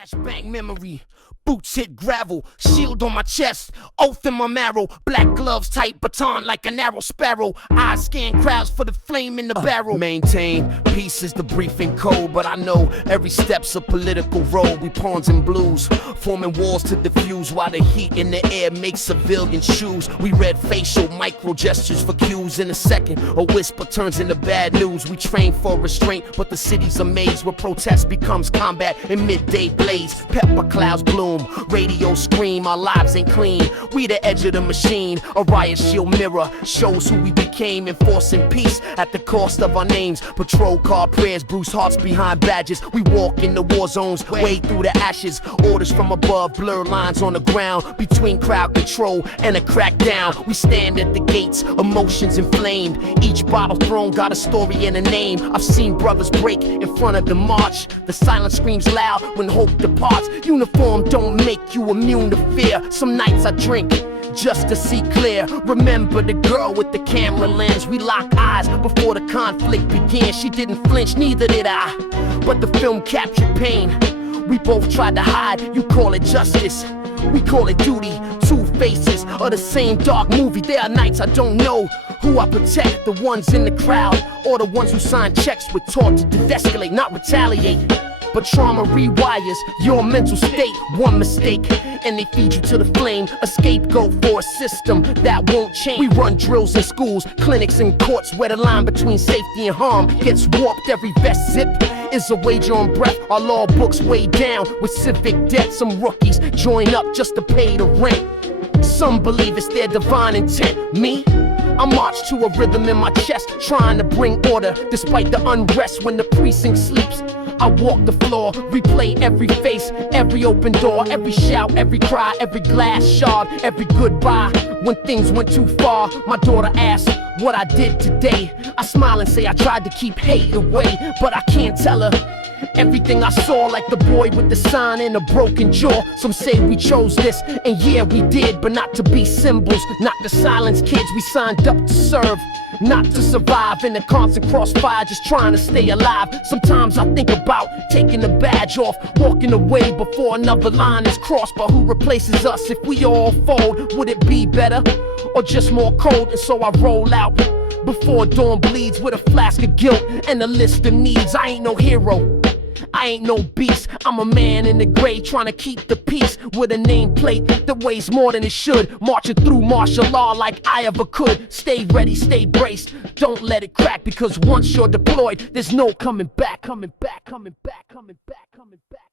Flashback memory, boots hit gravel, shield on my chest, oath in my marrow, black gloves tight, baton like an arrow sparrow, eyes scan crowds for the flame in the barrel. Maintain, peace is the briefing code, but I know every step's a political road. We pawns and blues, forming walls to diffuse, while the heat in the air makes civilians choose. We read facial micro gestures for cues. In a second, a whisper turns into bad news. We train for restraint, but the city's a maze where protest becomes combat in midday blaze. Pepper clouds bloom, radio scream, our lives ain't clean. We the edge of the machine, a riot shield mirror shows who we became, enforcing peace at the cost of our names. Patrol car prayers, bruised hearts behind badges. We walk in the war zones, wade through the ashes. Orders from above, blur lines on the ground between crowd control and a crackdown. We stand at the gates, emotions inflamed. Each bottle thrown got a story and a name. I've seen brothers break in front of the march. The silence screams loud when hope departs. Uniform don't make you immune to fear. Some nights I drink just to see clear. Remember the girl with the camera lens. We locked eyes before the conflict began. She didn't flinch, neither did I, but the film captured pain. We both tried to hide, you call it justice, we call it duty. Two faces of the same dark movie. There are nights I don't know who I protect, the ones in the crowd or the ones who sign checks with taught to de-escalate, not retaliate. But trauma rewires your mental state. One mistake and they feed you to the flame. A scapegoat for a system that won't change. We run drills in schools, clinics and courts where the line between safety and harm gets warped. Every vest zip is a wager on breath. Our law books weighed down with civic debt. Some rookies join up just to pay the rent. Some believe it's their divine intent. Me? I march to a rhythm in my chest, trying to bring order despite the unrest when the precinct sleeps. I walk the floor, replay every face, every open door, every shout, every cry, every glass shard, every goodbye. When things went too far, my daughter asked what I did today. I smile and say I tried to keep hate away, but I can't tell her everything I saw, like the boy with the sign and a broken jaw. Some say we chose this, and yeah we did, but not to be symbols, not to silence kids. We signed up to serve, not to survive in a constant crossfire, just trying to stay alive. Sometimes I think about taking the badge off, walking away before another line is crossed. But who replaces us if we all fold? Would it be better or just more cold? And so I roll out before dawn bleeds with a flask of guilt and a list of needs. I ain't no hero, I ain't no beast. I'm a man in the gray trying to keep the peace with a nameplate that weighs more than it should. Marching through MarschAllah like I ever could. Stay ready, stay braced, don't let it crack, because once you're deployed, there's no coming back, coming back, coming back, coming back, coming back.